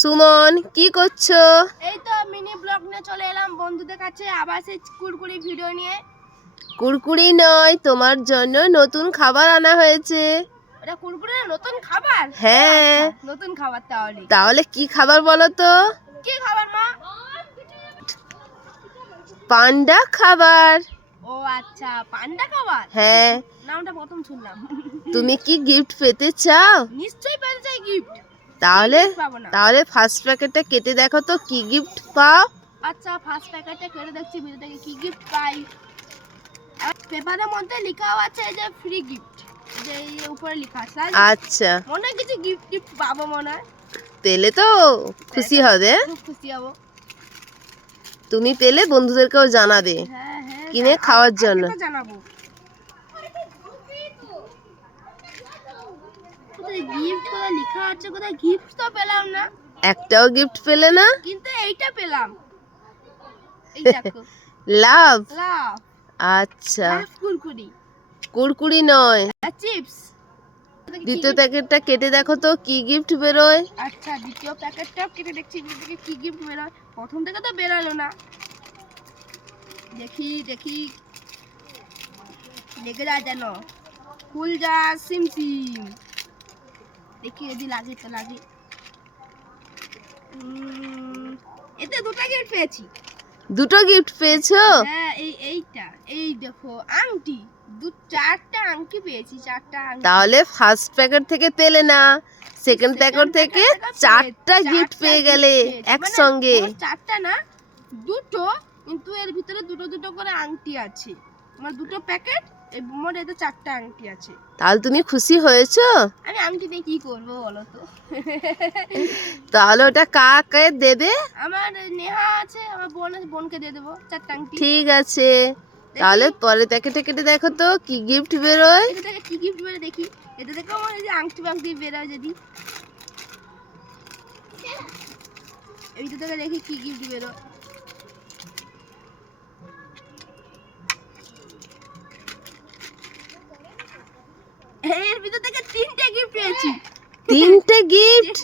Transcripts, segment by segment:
সুমন কি করছ? এই তো মিনি ব্লগ নিয়ে চলে এলাম বন্ধুদের কাছে। আবার সেই কুড়কুড়ি ভিডিও নিয়ে। কুরকুরি নয় তোমার জন্য নতুন খাবার আনা হয়েছে। এটা কুড়কুড়ি না নতুন খাবার? হ্যাঁ। আচ্ছা, নতুন খাবার তাহলে। তাহলে কি খাবার বলো তো? কি খাবার মা? পান্ডা খাবার। ও আচ্ছা পান্ডা খাবার? হ্যাঁ। নামটা প্রথম শুনলাম। তুমি কি গিফট পেতে চাও? নিশ্চয়ই পেতে চাই গিফট তাহলে তাহলে ফার্স্ট প্যাকেটটা কেটে দেখো তো কি গিফট পাও? আচ্ছা ফার্স্ট প্যাকেটটা কেটে দেখছি ভিতর থেকে কি গিফট পাই। পেপারের মধ্যে লেখাও আছে যে ফ্রি গিফট যে উপরে লেখা আছে। আচ্ছা। মনে হয় কিছু গিফট টিফট পাবো মনে হয়। পেলে তো খুশি হবে। খুশি হব। তুমি পেলে বন্ধুদেরকেও জানাবে। হ্যাঁ হ্যাঁ কিনে খাওয়ার জন্য। জানাব। কোথায় গিফট কোথায় লেখা আছে কোথায় গিফট তো পেলাম না। একটাও গিফট পেলে না? কিন্তু এইটা পেলাম। এই দেখো। লাভ লাভ আচ্ছা। কুরকুরি। কুরকুরি নয়। চিপস দ্বিতীয় প্যাকেটটা কেটে দেখো তো কি গিফট বেরোয়? আচ্ছা দ্বিতীয় প্যাকেটটাও কেটে দেখছি থেকে কি গিফট বেরোয়? প্রথম থেকে তো বেরোলো না। দেখি দেখি। লেগে যায় যেন। ফুল যা সিম সিম। দেখি যদি লাগে তো লাগে এতে দুটো গিফট পেয়েছি। দুটো গিফট পেয়েছ? হ্যাঁ এই এইটা এই দেখো আংটি। দু চারটা আংটি পেয়েছি চারটা আংটি। তাহলে ফার্স্ট প্যাকেট থেকে পেলে না সেকেন্ড প্যাকেট থেকে চারটা গিফট পেয়ে গেলে একসঙ্গে। মানে চারটা না দুটো কিন্তু এর ভিতরে দুটো দুটো করে আংটি আছে। আমার দুটো প্যাকেট মোট এতে চারটা আংটি আছে। তাহলে তুমি খুশি হয়েছো? আমি আংটি দিয়ে কি করব বলো তো? তাহলে ওটা কাকে দেবে? আমার নেহা আছে আমার বোন আছে বোনকে দিয়ে দেবো চারটা আংটি। ঠিক আছে। তাহলে পরে প্যাকেটে কেটে দেখো তো কি গিফট বেরোয়? এটা থেকে কি গিফট বেরো দেখি। এটা থেকে আমার এই যে আংটি বাংটি বেরোয় যদি। এইটা থেকে দেখি কি গিফট বেরো এর ভিতর থেকে তিনটে গিফট পেয়েছি। তিনটে গিফট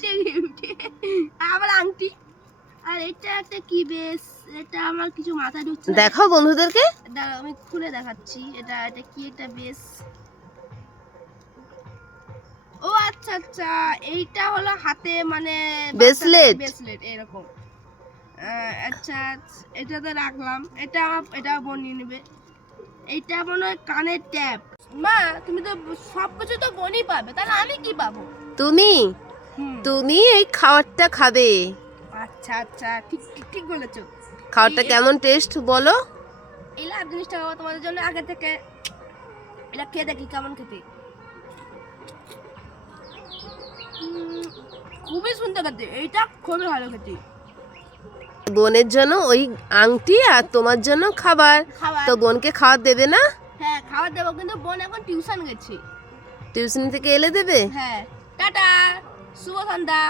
আবার আংটি আর এটা একটা কি বেশ? এটা আমার কিছু মাথায় ঢুকছে দেখো বন্ধুদেরকে। দাঁড়াও আমি খুলে দেখাচ্ছি। এটা এটা কি এটা বেশ? ও আচ্ছা আচ্ছা। এইটা হলো হাতে মানে Bracelet? ব্রেসলেট এরকম। আহ, আচ্ছা এটা তো রাখলাম। এটা এটা বনিয়ে নেবে। এইটা মনে হয় কানের ট্যাপ। মা তুমি তো সব কিছু তো বনি পাবে তাহলে আমি কি পাবো? তুমি? তুমি এই খাবারটা খাবে। আচ্ছা আচ্ছা ঠিক ঠিক বলেছ। খাবারটা কেমন টেস্ট বলো? এই লাভ জিনিসটা বাবা তোমাদের জন্য আগে থেকে। এটা খেয়ে দেখি কেমন খেতে। খুবই সুন্দর খেতে এইটা খুবই ভালো খেতে। বোনের জন্য ওই আংটি আর তোমার জন্য খাবার। তো বোনকে খাবার দেবে না? খাবার দেবো কিন্তু বোন এখন টিউশন গেছে। টিউশন থেকে এলে দেবে? হ্যাঁ। টাটা শুভ সন্ধ্যা।